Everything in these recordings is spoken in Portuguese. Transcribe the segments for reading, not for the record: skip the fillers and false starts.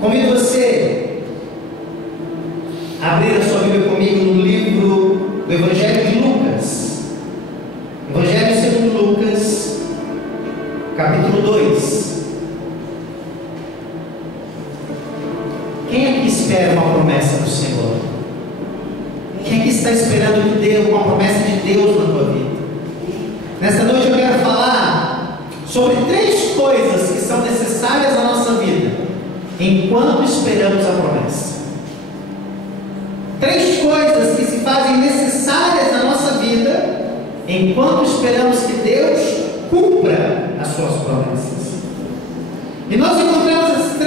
Convido você a abrir a sua Bíblia comigo no livro do Evangelho de Lucas. Evangelho segundo Lucas, capítulo 2. Quem aqui espera uma promessa do Senhor? Quem aqui está esperando que Deus, uma promessa de Deus na tua vida? Nesta noite eu quero falar sobre 3 coisas que são necessárias à nossa vida enquanto esperamos a promessa. 3 coisas que se fazem necessárias na nossa vida enquanto esperamos que Deus cumpra as suas promessas. E nós encontramos essas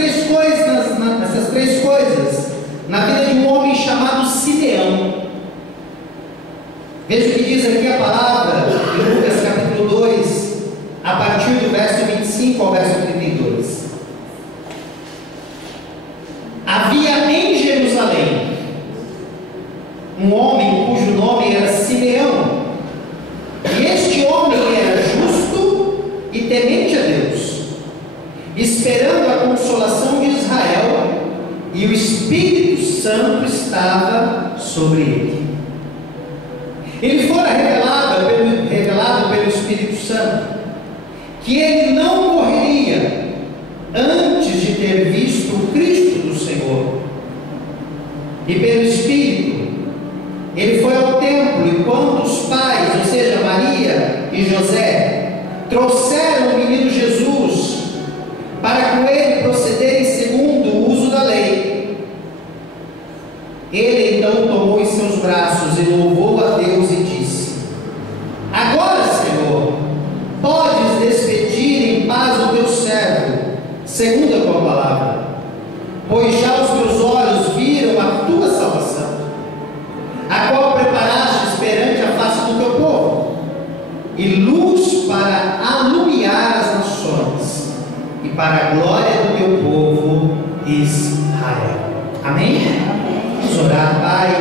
3 coisas na vida de um homem chamado Simeão. Veja o que diz aqui a palavra de Lucas capítulo 2, a partir do verso 25 ao verso 32. Havia em Jerusalém um homem cujo nome era Simeão, e este homem era justo e temente a Deus, esperando a consolação de Israel, e o Espírito Santo estava sobre ele. Ele fora revelado pelo Espírito Santo que ele não morreria antes de ter visto o Cristo do Senhor. E pelo Espírito ele foi ao templo, enquanto os pais, ou seja, Maria e José, trouxeram o menino Jesus para com ele procederem segundo o uso da lei. Ele então tomou em seus braços e louvou a Deus e disse: Agora, Senhor, podes despedir em paz o teu servo, segundo a tua palavra, pois já os meus olhos viram a tua salvação, a qual preparaste perante a face do teu povo, e luz para alumiar as nações, e para a glória do teu povo Israel. Amém? Vamos orar. Pai,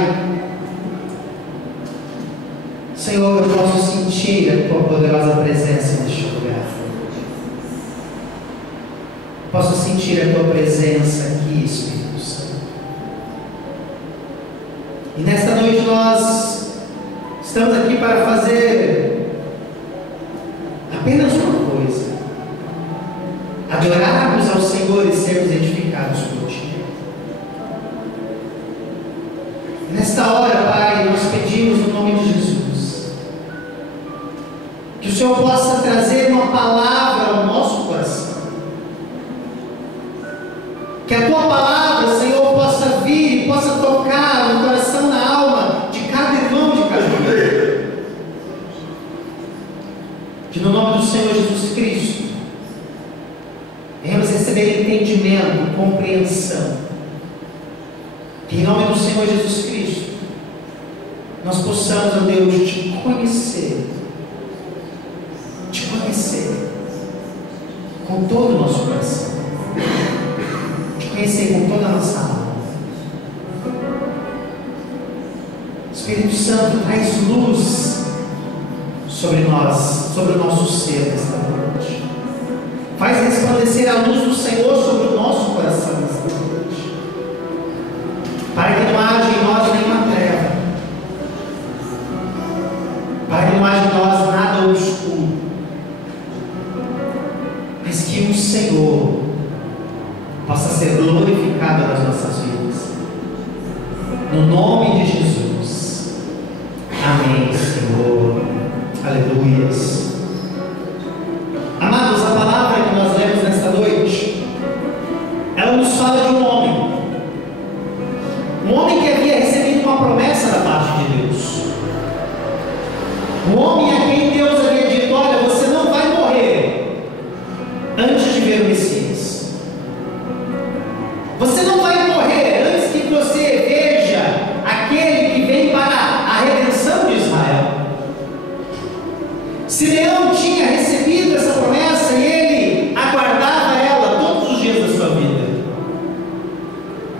Senhor, eu posso sentir a tua poderosa presença neste lugar. Posso sentir a tua presença aqui, Espírito Santo. E nesta noite nós estamos aqui para fazer apenas uma coisa: adorarmos ao Senhor e sermos edificados por Ti. Nesta hora, Pai, nós pedimos no nome de Jesus que o Senhor possa trazer uma palavra ao nosso coração, que a Tua palavra, Senhor, possa vir e possa tocar no coração, na alma de cada irmão, de cada irmã, que no nome do Senhor Jesus Cristo venhamos receber entendimento, compreensão, que em nome do Senhor Jesus Cristo nós possamos, ó Deus, Te conhecer com todo o nosso coração, Te conhecer com toda a nossa alma. Espírito Santo, traz luz sobre nós, sobre o nosso ser nesta noite. Faz resplandecer a luz do Senhor sobre o nosso coração nesta noite, para que não haja em nós nenhuma treva, para que não haja em nós nada obscuro, mas que o Senhor possa ser glorificado nas nossas vidas, no nome de Jesus. Amém, Senhor. Aleluias. Amados, a palavra que nós lemos nesta noite, ela nos fala de um homem que havia recebido uma promessa da parte de Deus, um homem a quem Deus havia dito: olha, você não vai morrer antes de ver o Messias, você não vai morrer antes que você veja aquele que vem para a redenção de Israel. Simeão tinha recebido essa promessa e ele aguardava ela todos os dias da sua vida.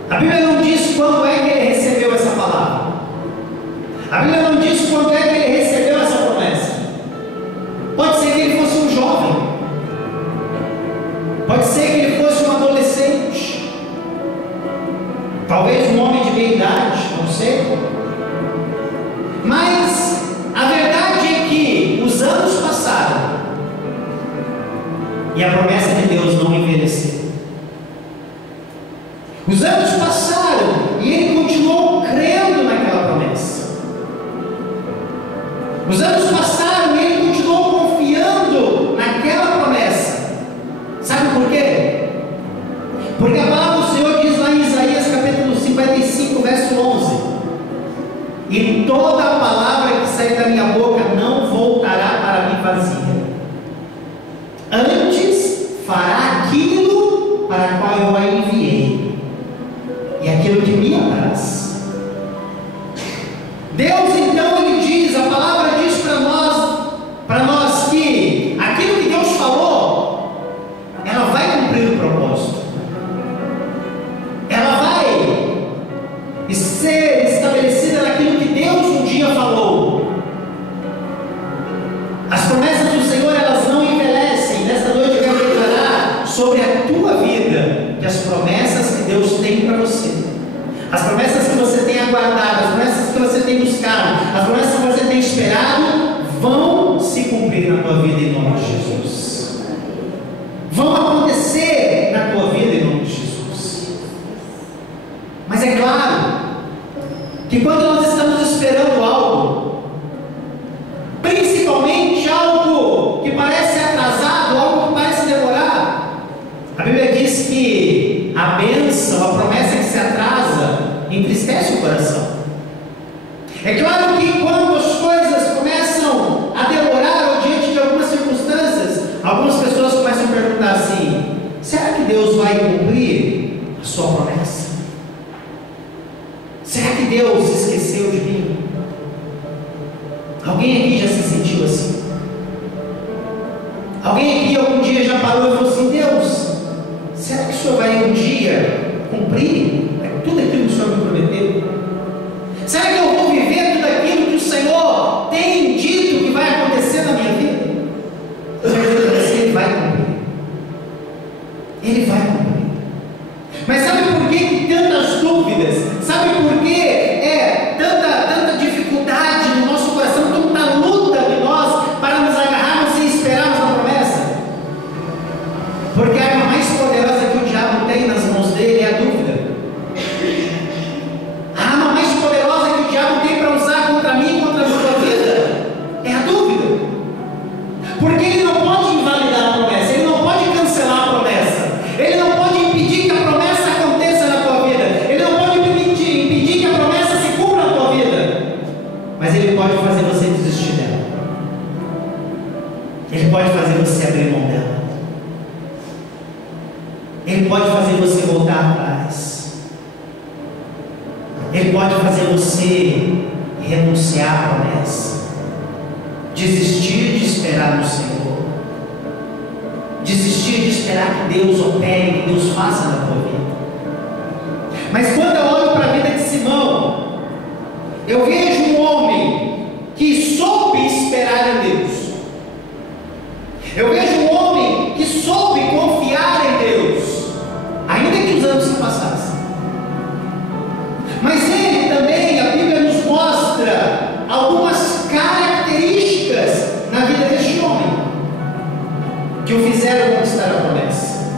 A Bíblia não diz quando é que ele recebeu essa palavra, a Bíblia não diz quando é que ele recebeu essa promessa. Pode ser que ele fosse um jovem, pode ser que ele fosse um adolescente, talvez um homem de meia idade, não sei. Mas a verdade é que os anos passaram e a promessa de Deus não envelheceu. Os anos passaram e ele continuou crendo naquela promessa. Os anos passaram e ele continuou confiando naquela promessa. Sabe por quê? Porque a palavra do Senhor diz lá em Isaías capítulo 55, verso 11: e toda a palavra que sair da minha boca não voltará para mim vazia, antes fará aquilo para a qual eu a enviei, e aquilo que me apraz. Deus então, ele diz, a palavra diz para nós que aquilo que Deus falou, ela vai cumprir o propósito, ela vai ser estabelecida naquilo que Deus um dia falou. As promessas do Senhor, elas não envelhecem. Nesta noite eu quero declarar sobre a tua vida que as promessas que Deus tem para você, as promessas que você tem aguardado, as promessas que você tem buscado, as promessas que você tem esperado, vão se cumprir na tua vida em nome de Jesus. Vão acontecer na tua vida em nome de Jesus. Mas é claro que quando nós estamos esperando algo, principalmente algo que parece atrasado, algo que parece demorar, a Bíblia diz que a bênção, a promessa que se atrasa, entristece o coração. É claro que quando as coisas começam a demorar, ou diante de algumas circunstâncias, algumas pessoas começam a perguntar assim: será que Deus vai cumprir a sua promessa? Será que Deus esqueceu de mim? Alguém aqui já se sentiu assim? Alguém aqui algum dia já parou e falou assim: Deus, será que o Senhor vai um dia cumprir tudo aquilo que o Senhor me prometeu? Será que eu vou viver tudo aquilo que o Senhor tem dito que vai acontecer na minha vida? Eu quero dizer para você, Ele vai cumprir. Ele vai cumprir. Mas sabe por que tantas dúvidas? Sabe por que tanta dificuldade no nosso coração, tanta luta de nós para nos agarrarmos e esperarmos a promessa? Porque a arma mais poderosa que o diabo tem nas mãos dele é a dúvida. A arma mais poderosa que o diabo tem para usar contra mim e contra a sua vida é a dúvida. Porque ele não pode invalidar a promessa, ele não pode cancelar a promessa, ele não pode impedir que a promessa aconteça na tua vida, ele não pode impedir que a promessa se cumpra na tua vida, mas ele pode fazer você desistir dela, ele pode fazer você abrir mão dela, ele pode fazer você voltar atrás, ele pode fazer você renunciar à promessa, desistir de esperar no Senhor, desistir de esperar que Deus opere, que Deus faça na tua vida. Mas quando eu olho para a vida de Simão, eu vejo um homem que soube esperar em Deus, eu vejo um homem que soube confiar em Deus, ainda que os anos se passassem. Mas ele também, a Bíblia nos mostra algumas características na vida deste homem que o fizeram conquistar a promessa.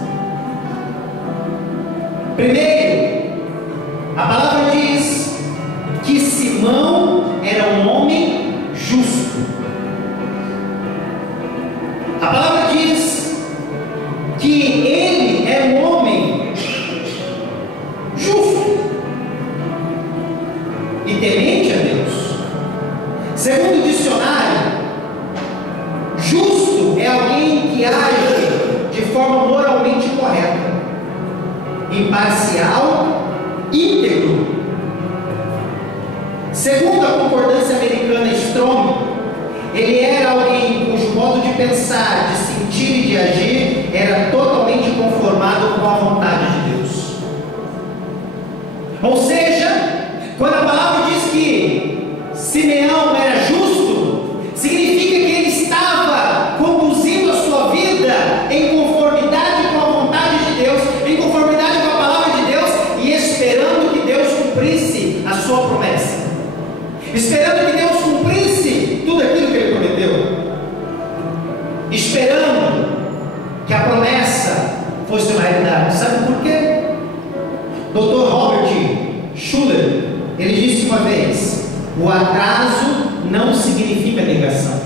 Primeiro, a palavra diz que Simão era um homem justo. A palavra diz que ele era um homem justo e temente a Deus. Segundo o dicionário, justo é alguém que age de forma moralmente correta, imparcial, íntegro. Segundo a concordância americana Strong, ele era alguém cujo modo de pensar, de sentir e de agir era totalmente conformado com a vontade de Deus. Ou seja, quando a palavra diz que Simeão era justo, significa que ele estava conduzindo a sua vida em conformidade com a vontade de Deus, em conformidade com a palavra de Deus e esperando que Deus prioridade. Sabe por quê? Dr. Robert Schuller, ele disse uma vez: o atraso não significa negação.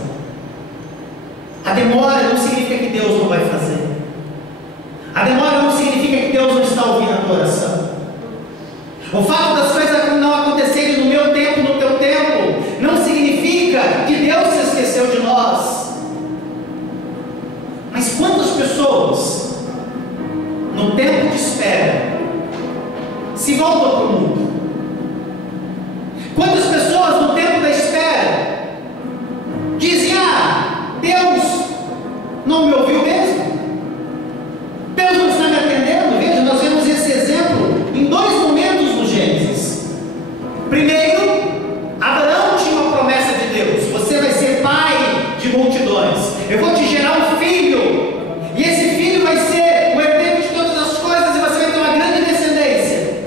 A demora não significa que Deus não vai fazer. A demora não significa que Deus não está ouvindo a tua oração. O fato das coisas não acontecerem no meu tempo, no teu tempo, não significa que Deus se esqueceu de nós. Mas quantas pessoas, no tempo de espera, se voltam para o mundo? Quantas pessoas, no tempo da espera, dizem: Deus não me ouviu mesmo? Deus não está me atendendo? Veja, nós vemos esse exemplo em dois momentos no Gênesis. Primeiro, Abraão tinha uma promessa de Deus: você vai ser pai de multidões, eu vou te gerar um filho, e esse filho vai ser o herdeiro de todas as coisas, e você vai ter uma grande descendência.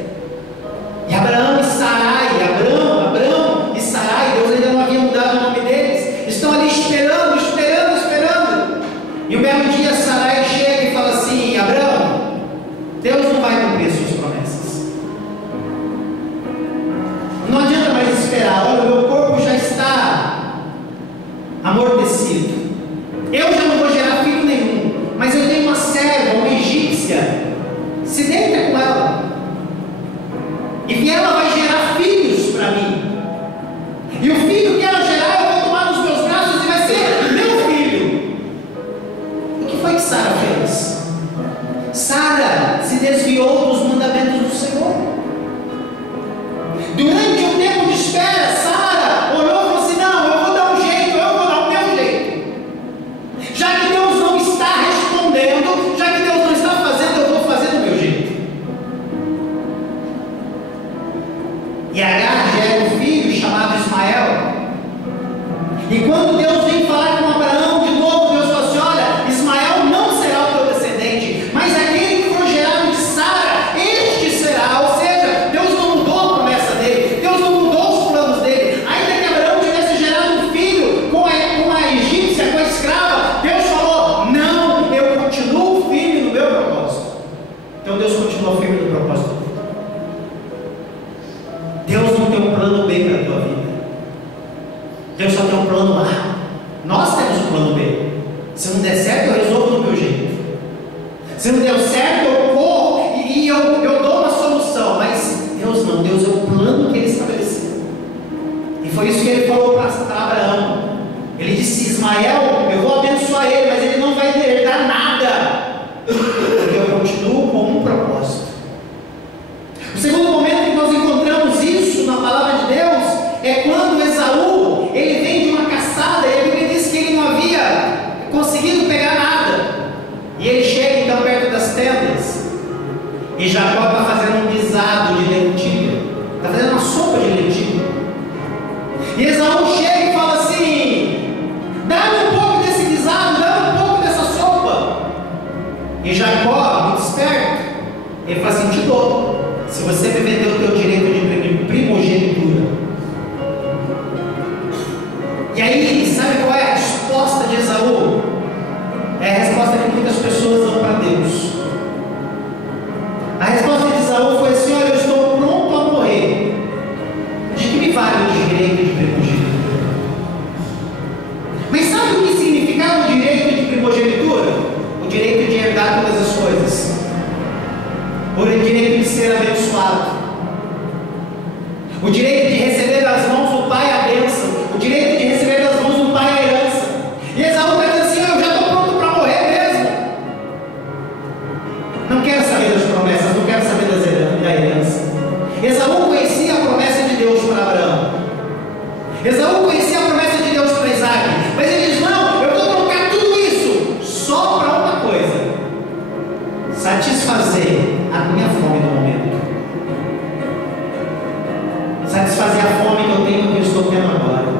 E Abraão e Sarai, Abraão e Sarai, Deus ainda não havia mudado o nome deles, estão ali esperando. E um belo dia Sarai chega e fala assim: Abraão, Deus não vai cumprir as suas promessas. Não adianta mais esperar. Olha, o meu corpo já está amortecido. Eu já não vou gerar filho nenhum. Mas eu tenho uma serva, uma egípcia. Se deita com ela. E ela vai gerar filhos para mim. E o filho que ela gerar, eu vou tomar nos meus braços e vai ser meu filho. O que foi que Sara fez? Sara se desviou dos mandamentos do Senhor. Durante o tempo de espera, Sara olhou e falou assim: não, eu vou dar um jeito, eu vou dar o meu jeito. Já que Deus não está respondendo, já que Deus não está fazendo, eu vou fazer do meu jeito. E Agar gera um filho chamado Ismael. E quando Deus vem falar com Abraão de novo, Deus fala assim: olha, Ismael não será o teu descendente, mas aquele que for gerado de Sara, este será. Ou seja, Deus não mudou a promessa dele, Deus não mudou os planos dele. Ainda que Abraão tivesse gerado um filho com a egípcia, com a escrava, Deus falou: não, eu continuo firme no meu propósito. Então Deus continua firme no propósito dele. Deus não tem um plano B para a tua vida. Deus só tem um plano A. Nós temos um plano B. Se não der certo, eu resolvo do meu jeito. Se não deu certo, eu corro e eu dou uma solução. Mas Deus não. Deus é o plano que Ele estabeleceu. E foi isso que Ele falou para Abraão. Ele disse: Ismael, eu vou abençoar ele, mas ele não vai herdar nada, porque eu continuo com um propósito. O segundo momento que nós encontramos isso na palavra de Deus é quando Esaú, ele vem de uma caçada, e a Bíblia diz que ele não havia conseguido pegar nada, e ele chega então perto das tendas, e Jacó está fazendo um guisado de lentilha, está fazendo uma sopa de lentilha, e Esaú chega e fala assim: dá-me um pouco desse guisado, dá-me um pouco dessa sopa. E Jacó, muito esperto, ele fala assim: te dou, se você me vender o teu direito de primogenitura. E aí, sabe qual é a resposta de Esaú? É a resposta que muitas pessoas dão para Deus. A resposta de Esaú foi assim: olha, eu estou pronto a morrer. De que me vale o direito de primogenitura? Mas sabe o que significava o direito de primogenitura? O direito de herdar todas as coisas. O direito de ser abençoado. O direito de receber das mãos do Pai a bênção. O direito de receber das mãos do Pai a herança. E Esaú está dizendo assim: eu já estou pronto para morrer mesmo. Não quero saber das promessas, não quero saber da herança. Esaú conhecia a promessa de Deus para Abraão. Esaú conhecia a promessa de Deus para Isaac. Mas ele diz: não, eu vou trocar tudo isso só para uma coisa: satisfazer a minha fome no momento. Satisfazer a fome que eu tenho, que eu estou tendo agora.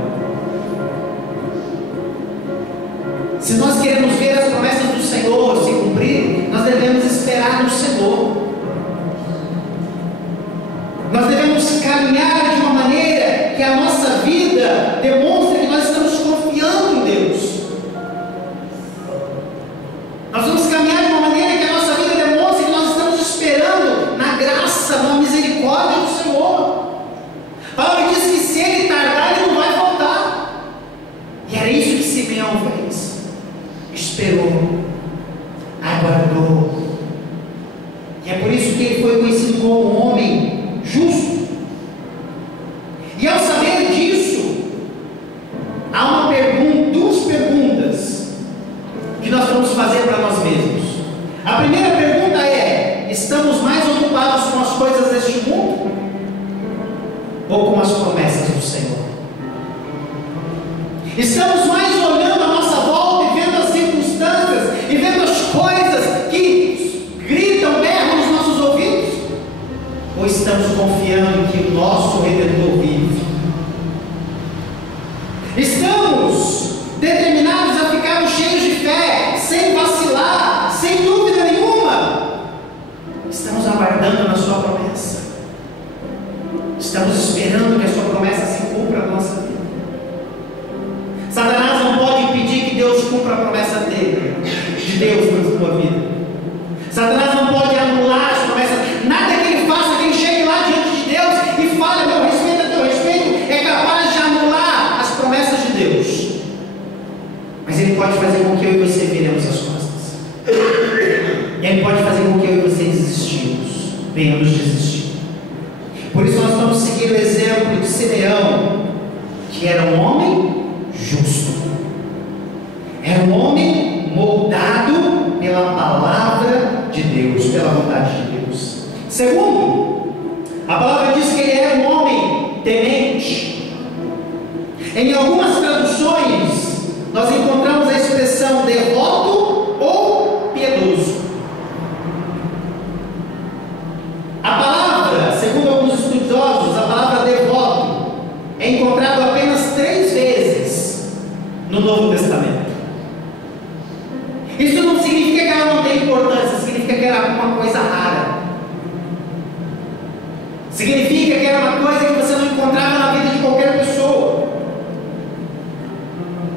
Se nós queremos ver as promessas do Senhor se cumprir, nós devemos esperar no Senhor. Nós devemos caminhar de uma maneira que a nossa vida demonstre que nós estamos confiando em Deus. Nós vamos caminhar de uma maneira que a nossa vida demonstre que nós estamos esperou, aguardou. E é por isso que ele foi conhecido como um homem justo. E ao saber disso, há uma duas perguntas que nós vamos fazer para nós mesmos. A primeira pergunta é: estamos mais ocupados com as coisas deste mundo ou com as promessas do Senhor? Estamos mais olhando a nossa volta e vendo as circunstâncias e vendo as coisas que gritam, berram nos nossos ouvidos? Ou estamos confiando que o nosso Redentor vive? Estamos determinados a ficarmos cheios de fé, sem vacilar, sem dúvida nenhuma? Estamos aguardando na sua promessa? Estamos esperando que a sua promessa se cumpra na nossa vida? Satanás não pode impedir que Deus cumpra a promessa dele, de Deus na sua vida. Satanás não pode anular as promessas. Nada que ele faça, que ele chegue lá diante de Deus e fale: meu respeito, a teu respeito, é capaz de anular as promessas de Deus. Mas ele pode fazer com que eu e você viremos as costas. Ele pode fazer com que eu e você venhamos desistir. Por isso nós vamos seguir o exemplo de Simeão, que era um homem justo, era um homem moldado pela palavra de Deus, pela vontade de Deus. Segundo, a palavra diz que ele era um homem temente. Em algumas traduções nós encontramos a expressão devoto ou piedoso. A palavra, segundo alguns estudiosos, a palavra devoto é encontrada apenas 3 vezes no Novo Testamento. Isso não significa que ela não tem importância, significa que era uma coisa rara. Significa que era uma coisa que você não encontrava na vida de qualquer pessoa.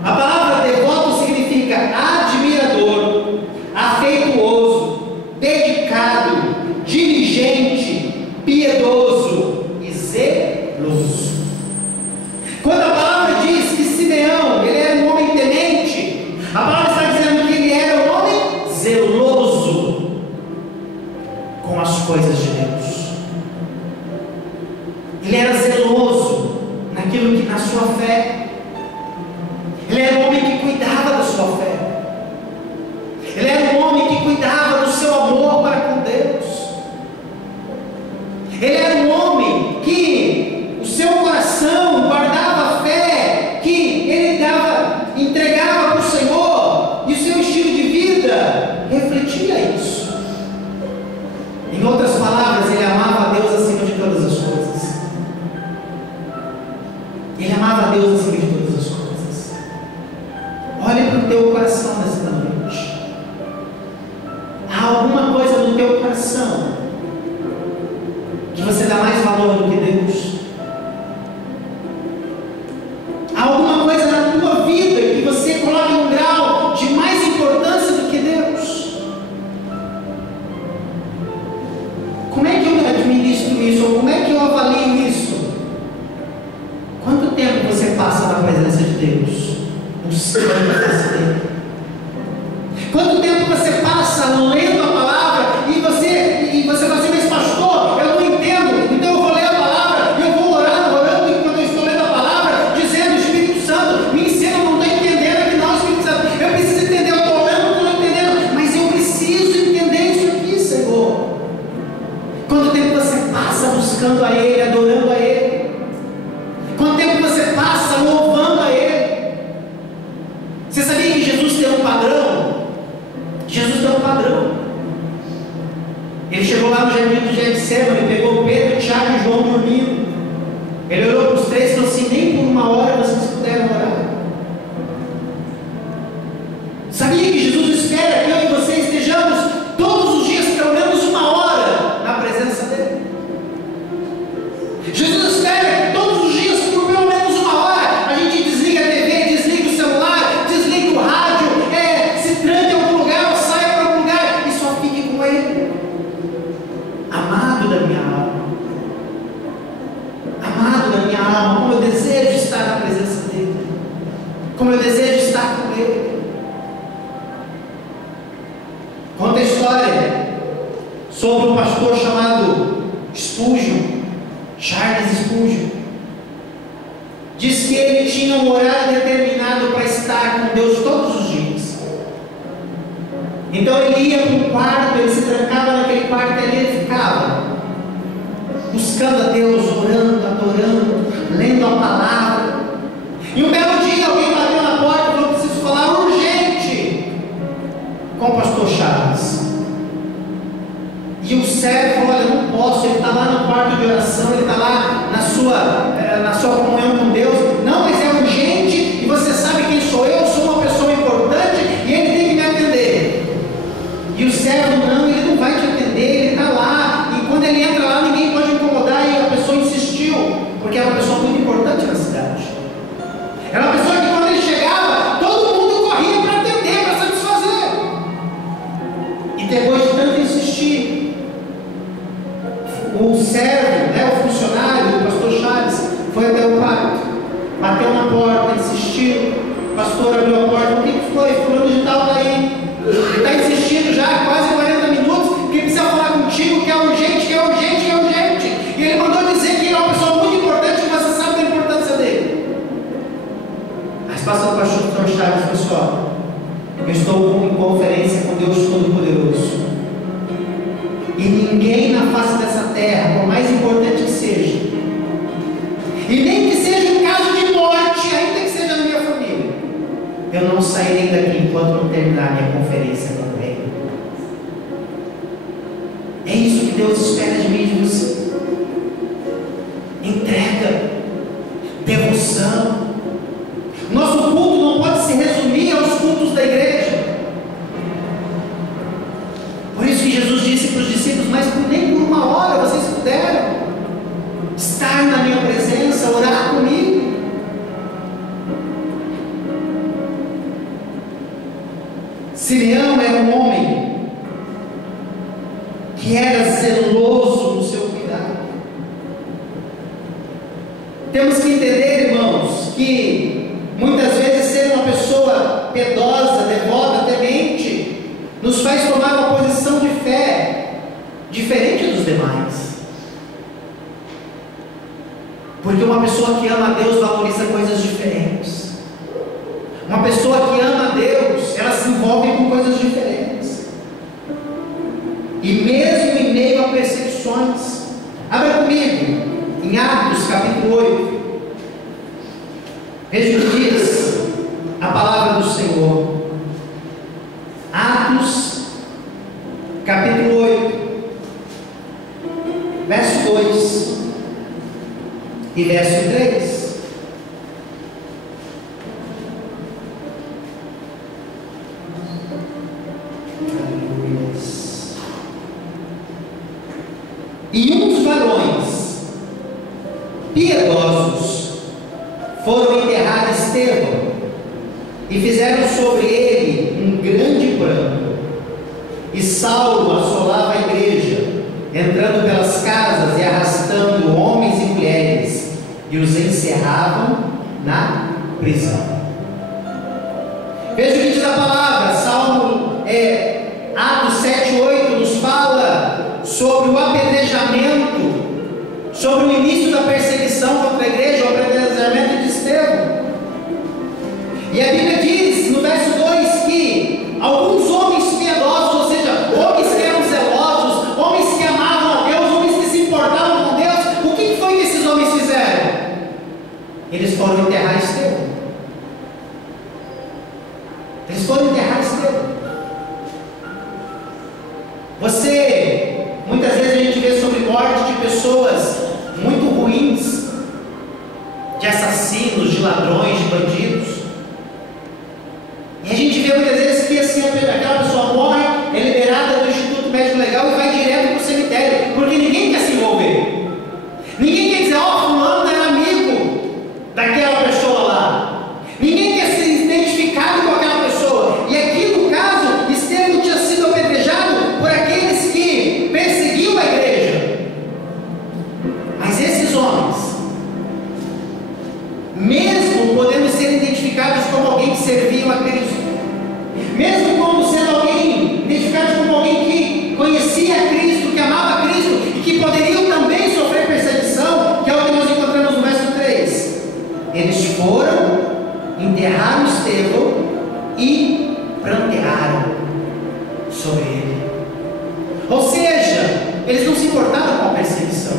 A palavra devoto significa admirador, afetuoso, dedicado, diligente, piedoso e zeloso. Quando a palavra diz que Simeão, ele era um homem temente, a palavra está dizendo que ele era um homem zeloso com as coisas de Deus. Ele era zeloso naquilo que, na sua fé. Ele era um homem que cuidava da sua fé. Ele era um homem que cuidava do seu amor para com Deus. Ele era um homem que o seu coração guardava a fé que ele entregava para o Senhor, e o seu estilo de vida refletia isso. Em outras palavras, ele amava a Deus acima de todas as coisas. Ele amava a Deus acima de todas as coisas. Olhe para o teu coração nesta noite. Há alguma coisa no teu coração que você dá mais valor do que Deus? Há alguma coisa na tua vida que você coloca em um grau de mais importância do que Deus? Como é que eu administro isso? Ou como é que eu avalio isso? Quanto tempo você passa na presença de Deus? Buscando a face dele? Quanto tempo você passa lendo a palavra e você fala assim: mas pastor, eu não entendo, então eu vou ler a palavra e eu vou orando enquanto eu estou lendo a palavra, dizendo: Espírito Santo, me ensina, eu não estou entendendo aqui não, Espírito Santo, eu preciso entender, eu estou lendo, não estou entendendo, mas eu preciso entender isso aqui, Senhor. Quanto tempo você passa buscando a Ele, adorando a Ele? Quanto tempo você passa louvando a Ele? Você sabia que Jesus tem um padrão? Jesus tem um padrão. Ele chegou lá no jardim do Getsemane, pegou Pedro, Tiago e João dormindo. Ele olhou para os 3 e falou assim: nem por uma hora vocês puderam orar. Sabia que Jesus espera que eu e você estejamos todos os dias pelo menos uma hora na presença dele? Jesus espera que todos os dias, por pelo menos uma hora, a gente desliga a TV, desliga o celular, desliga o rádio, se tranque em algum lugar ou saia para algum lugar e só fique com Ele. Amado da minha alma, como eu desejo estar na presença sobre um pastor chamado Spurgeon, Charles Spurgeon. Diz que ele tinha um horário determinado para estar com Deus todos os dias. Então ele ia para um quarto, ele se trancava naquele quarto e ali ele ficava buscando a Deus, orando, adorando, lendo a palavra. E um belo dia alguém bateu na porta e falou: preciso falar urgente com o pastor Charles. E o servo falou: olha, não posso, ele está lá no quarto de oração, ele está lá na sua comunhão com Deus. Não, mas é urgente, e você sabe quem sou eu sou uma pessoa importante e ele tem que me atender. E o servo: não, ele não vai te atender, ele está lá, e quando ele entra lá ninguém pode incomodar. E a pessoa insistiu, porque era uma pessoa muito importante na cidade. Era uma pessoa que quando ele chegava, todo mundo corria para atender, para satisfazer. E depois de tanto insistir, o servo, o funcionário, o pastor Charles, foi até o quarto, bateu na porta, insistiu. O pastor abriu a porta: o que foi? Fulano de tal está aí. Ele está insistindo já há quase 40 minutos, que precisa falar contigo, que é urgente, que é urgente, que é urgente. E ele mandou dizer que ele é uma pessoa muito importante, que você sabe da importância dele. A resposta do pastor Charles foi só: eu estou em conferência com Deus Todo-Poderoso. E ninguém na face dessa terra, por mais importante que seja, e nem que seja um caso de morte, ainda que seja na minha família, eu não sairei daqui enquanto não terminar a minha conferência com o Rei. É isso que Deus espera de mim e de você: entrega, devoção. Nosso culto não pode se resumir aos cultos da igreja. Por isso que Jesus disse para os discípulos: mas nem por uma hora vocês puderam estar na minha presença, orar comigo. Simeão era um homem que era zeloso no seu cuidado. Temos que entender, irmãos, que muitas vezes ser uma pessoa piedosa, devota, temente, nos faz tomar uma posição de fé diferente dos demais. Porque uma pessoa que ama a Deus valoriza coisas diferentes. Uma pessoa que ama a Deus, ela se envolve com coisas diferentes. E mesmo em meio a perseguições, abra comigo em Atos capítulo 8. Veja o que diz a palavra do Senhor. Atos capítulo 8, verso 2 e verso 3. E uns varões piedosos foram enterrar Estevão e fizeram sobre ele um grande pranto. E Saulo assolava a igreja, entrando pelas casas e arrastando homens e mulheres, e os encerravam na prisão. Veja o que diz a palavra. Atos 7:8 nos fala sobre o apedrejamento, sobre o início da perseguição contra a igreja, o apedrejamento de Estevão. E a Bíblia diz no verso 2 que alguns homens piedosos, ou seja, homens que eram zelosos, homens que amavam a Deus, homens que se importavam com Deus, o que foi que esses homens fizeram? Eles foram enterrar Estevão. Eles foram enterrar Estevão. Muitas vezes a gente vê sobre morte de pessoas muito ruins, de assassinos, de ladrões, de bandidos. E a gente vê muitas vezes que assim, aquela pessoa morre, é liberada do Instituto Médico Legal e vai direto para o cemitério, porque ninguém quer se envolver. Ninguém quer dizer: ó, fulano era amigo daquela pessoa lá. Ninguém quer ser identificado com aquela pessoa. E aqui no caso, Estevão tinha sido apedrejado por aqueles que perseguiam a igreja. Mas esses homens, mesmo podendo ser identificados como alguém que serviam a Cristo, mesmo como sendo alguém identificado como alguém que conhecia a Cristo, Ou seja, eles não se importaram com a perseguição,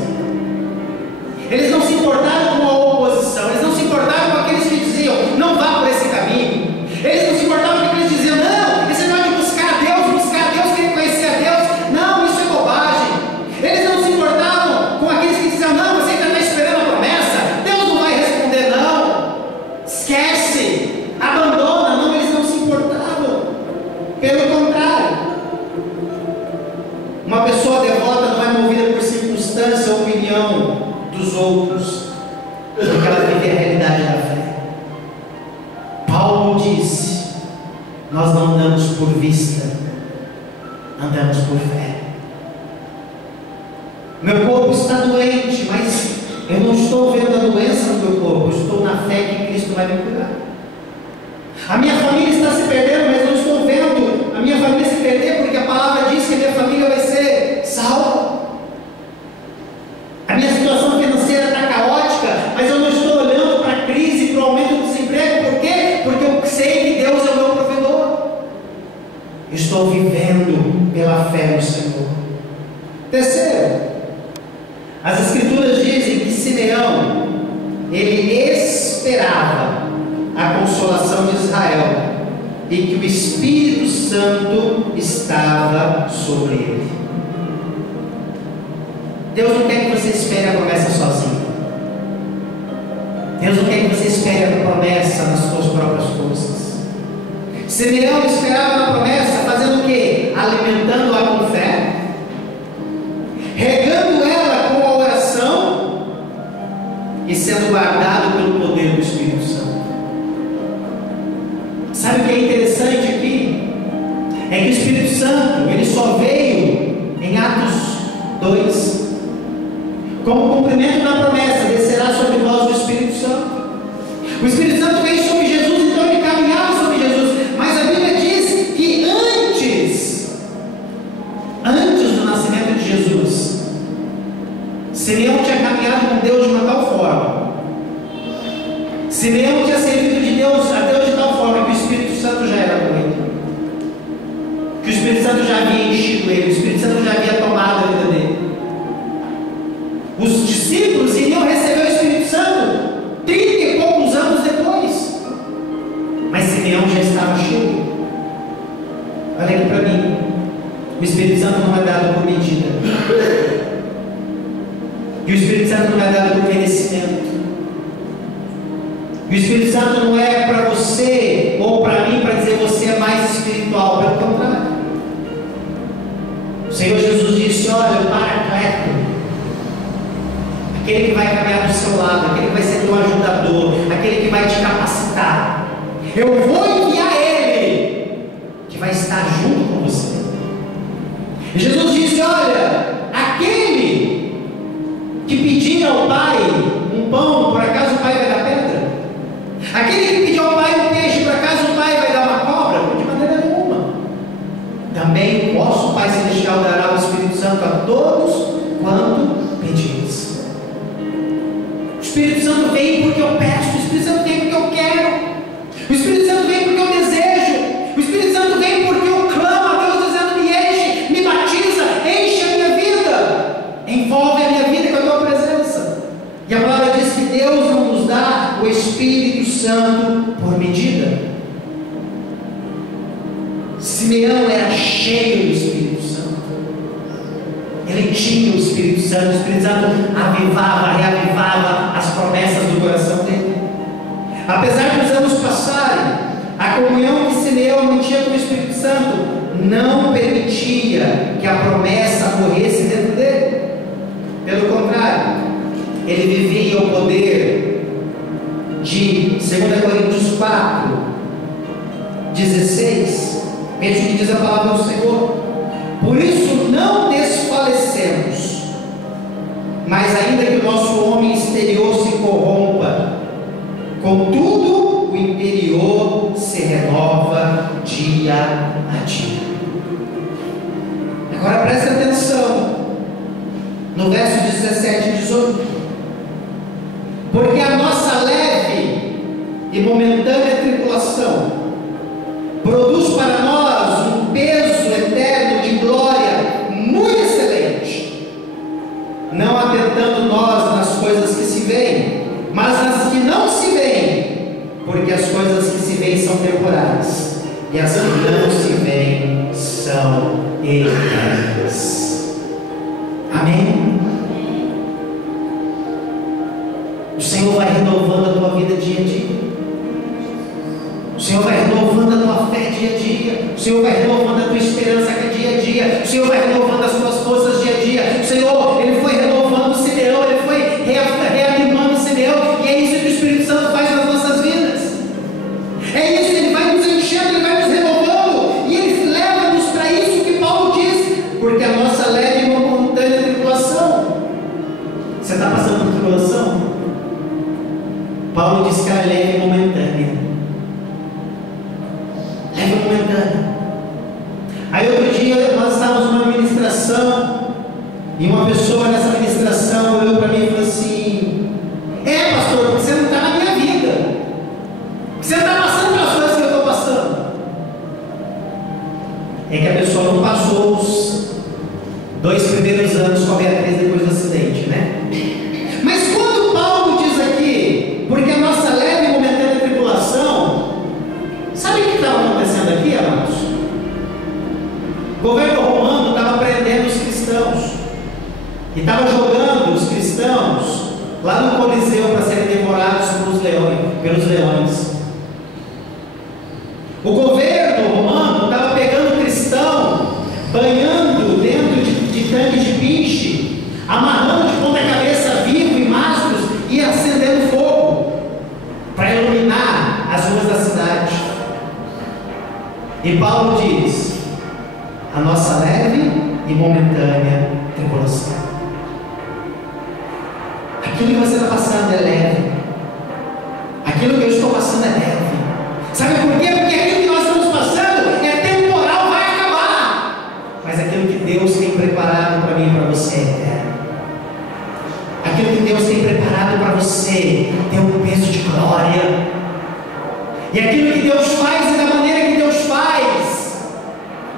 eles não se importaram com a oposição, eles não se importaram com aqueles que diziam, não vá por esse caminho, eles não se importavam com aqueles que diziam, não, esse negócio de buscar a Deus, querer conhecer a Deus, não, isso é bobagem. Eles não se importavam com aqueles que diziam, não, você ainda está esperando a promessa, Deus não vai responder, não, esquece, abandona. Não, eles não se importavam. Pelo contrário, uma pessoa devota não é movida por circunstância ou opinião dos outros, porque ela vive a realidade da fé. Paulo disse, nós não andamos por vista, andamos por fé. Meu corpo está doente, mas eu não estou vendo a doença no meu corpo, eu estou na fé que Cristo vai me curar. A minha família está se perdendo, mas eu não estou vendo a minha família se perder, porque a palavra diz que a minha família vai ser salva. A minha situação financeira está caótica, mas eu não estou olhando para a crise, para o aumento do desemprego. Por quê? Porque eu sei que Deus é o meu provedor. Estou vivendo pela fé no Senhor. Terceiro, as Escrituras dizem que Simeão, ele esperava a consolação de Israel e que o Espírito Santo estava sobre ele. Deus não quer que você espere a promessa sozinho. Deus não quer que você espere a promessa nas suas próprias forças. Simeão esperava na promessa fazendo o quê? Alimentando-a com fé, regando ela com a oração e sendo guardado pelo poder do Espírito Santo. Sabe o que é interessante aqui? É que o Espírito Santo, ele só veio em Atos 2, como cumprimento da promessa, descerá sobre vós o Espírito Santo. O Espírito Santo veio sobre Jesus, então ele caminhava sobre Jesus, mas a Bíblia diz que antes do nascimento de Jesus, Simeão tinha caminhado com Deus de uma tal forma, Simeão tinha servido a Deus de tal forma que o Espírito Santo já era com ele, que o Espírito Santo já havia enchido ele, o Espírito Santo já havia tomado a vida dele. Os discípulos iriam receber o Espírito Santo 30 e poucos anos depois, mas Simeão já estava cheio. Olha aqui para mim, o Espírito Santo não é dado por medida, e o Espírito Santo não é dado por merecimento, e o Espírito Santo não é para você ou para mim para dizer você é mais espiritual, pelo contrário. O Senhor Jesus disse, olha, o Paracleto, aquele que vai caminhar do seu lado, aquele que vai ser teu ajudador, aquele que vai te capacitar, eu vou enviar ele, que vai estar junto com você. E Jesus disse, olha, aquele que pedir ao Pai um pão, por acaso o Pai vai dar pedra? Aquele que pedir ao Pai um peixe, por acaso o Pai vai dar uma cobra? De maneira nenhuma. Também o vosso Pai Celestial dará o Espírito Santo a todos quanto pedires. O Espírito Santo vem porque eu peço, o Espírito Santo vem porque eu quero, o Espírito Santo vem porque eu desejo, o Espírito Santo vem porque eu clamo a Deus dizendo, me enche, me batiza, enche a minha vida, envolve a minha vida com a tua presença. E a palavra diz que Deus não nos dá o Espírito Santo por medida. Simeão era cheio do Espírito Santo, ele tinha o Espírito Santo avivava, reavivava as promessas do coração dele. Apesar dos anos passarem, a comunhão que Simeão mantinha com o Espírito Santo não permitia que a promessa morresse dentro dele. Pelo contrário, ele vivia o poder de 2 Coríntios 4, 16. Veja o que diz a palavra do Senhor. Por isso não desfalecemos, mas ainda que o nosso homem exterior se corrompa, contudo o interior se renova dia a dia. Agora preste atenção no verso 17 e 18. Porque a nossa leve e momentânea tribulação produz para nós um peso eterno de glória muito e as que não se veem são eternas. Amém? O Senhor vai renovando a tua vida dia a dia. O Senhor vai renovando a tua fé dia a dia. O Senhor vai renovando a tua esperança dia a dia. O Senhor vai renovando as tuas forças dia a dia. O Senhor, Ele foi renovando o Simeão, Ele foi reanimando o Simeão. E é isso que o Espírito Santo faz nas nossas vidas. É isso, Ele vai nos enchendo, Ele vai nos renovando. E Ele leva-nos para isso que Paulo diz. Porque a nossa leve e momentânea tribulação. Você está passando por tribulação? Paulo diz que a leve e momentânea. Leve e momentânea. Aí outro dia nós estávamos numa ministração e uma pessoa nessa ministração olhou para mim e falou assim: pastor, porque você não está na minha vida, você não está passando pelas coisas que eu estou passando. É que a pessoa não passou os 2 primeiros anos com a Beatriz depois do acidente, né? Mas quando Paulo diz aqui, porque a nossa leve e momentânea tribulação, sabe o que estava acontecendo aqui, amados? O governo romano estava prendendo os cristãos e estava jogando os cristãos lá no Coliseu para serem devorados pelos leões. O governo romano estava pegando cristão, banhando dentro de tanques de piche, amarrando de ponta cabeça vivo em mastros e acendendo fogo para iluminar as ruas da cidade. E Paulo diz: a nossa leve e momentânea tribulação. Aquilo que você está passando é leve. Aquilo que eu estou passando é leve. Sabe por quê? Porque aquilo que nós estamos passando é temporal, vai acabar. Mas aquilo que Deus tem preparado para mim e para você é eterno. Aquilo que Deus tem preparado para você tem um peso de glória. E aquilo que Deus faz e da maneira que Deus faz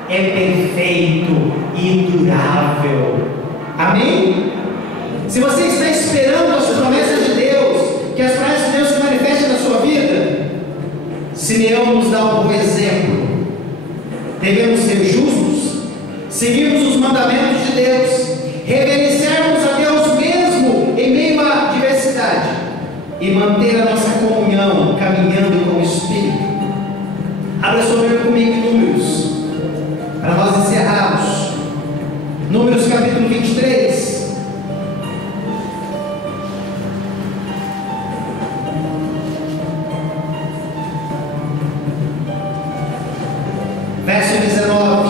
é perfeito e durável. Amém? Se você está esperando as promessas de Deus, que as promessas de Deus se manifestem na sua vida, Simeão nos dá um bom exemplo. Devemos ser justos, seguirmos os mandamentos de Deus, reverecermos a Deus mesmo em meio à diversidade e manter a nossa comunhão caminhando com o Espírito. Abra sua Bíblia comigo em Números, para nós encerrarmos. Números capítulo 23. Verso 19.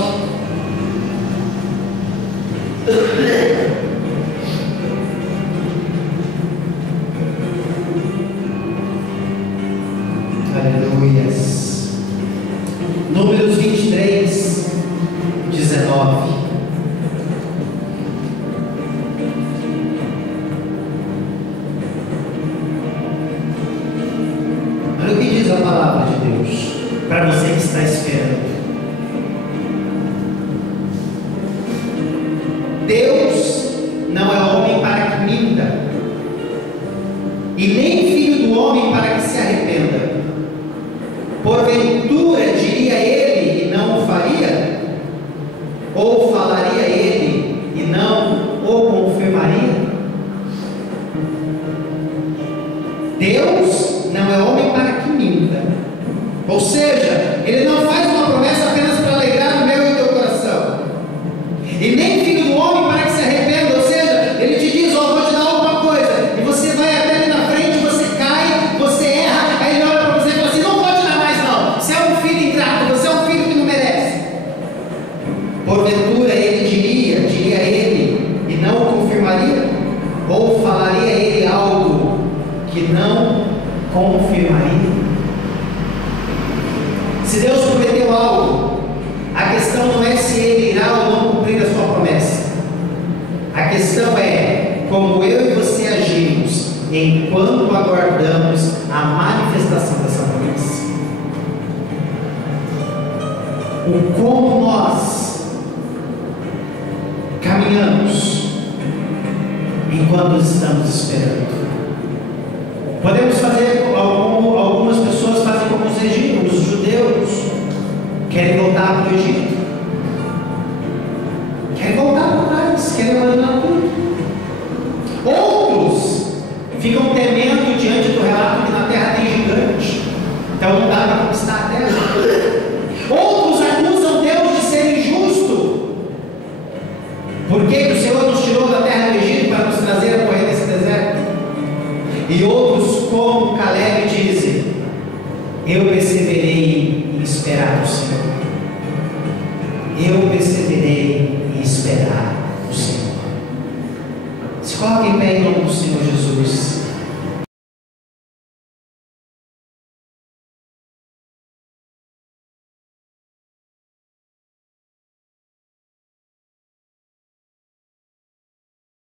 Aleluias. Números 23, 19. Olha o que diz a palavra de Deus para você que está esperando. Deus não é homem para que minta, e nem filho do homem para que se arrependa. Porventura diria ele e não o faria? Ou falaria ele e não o confirmaria? Deus não é homem para que minta. Ou seja, Ele não faz uma promessa apenas para alegrar o meu e o teu coração. E nem filho do homem para que se arrependa. Ou seja, Ele te diz: ó, vou te dar alguma coisa, e você vai até ali na frente, você cai, você erra, aí Ele olha para você e fala assim: não vou te dar mais não, você é um filho ingrato, você é um filho que não merece. Porventura ele diria ele e não o confirmaria? Ou falaria ele algo que não confirmaria? Se Deus prometeu algo, a questão não é se Ele irá ou não cumprir a sua promessa. A questão é como eu e você agimos enquanto aguardamos a manifestação dessa promessa. O como nós caminhamos enquanto estamos esperando. Podemos fazer como algumas pessoas fazem, como os judeus, voltar para o Egito, querem voltar para trás, querem abandonar tudo. Outros ficam temendo diante do relato que na terra tem gigante, então não dá para conquistar a terra. Outros acusam Deus de ser injusto. Por que o Senhor nos tirou da terra do Egito para nos trazer a morrer nesse deserto? E outros, como Caleb, dizem: eu perseverei em esperar o Senhor. Eu perseverei em esperar o Senhor. Se coloque em pé em nome do Senhor Jesus.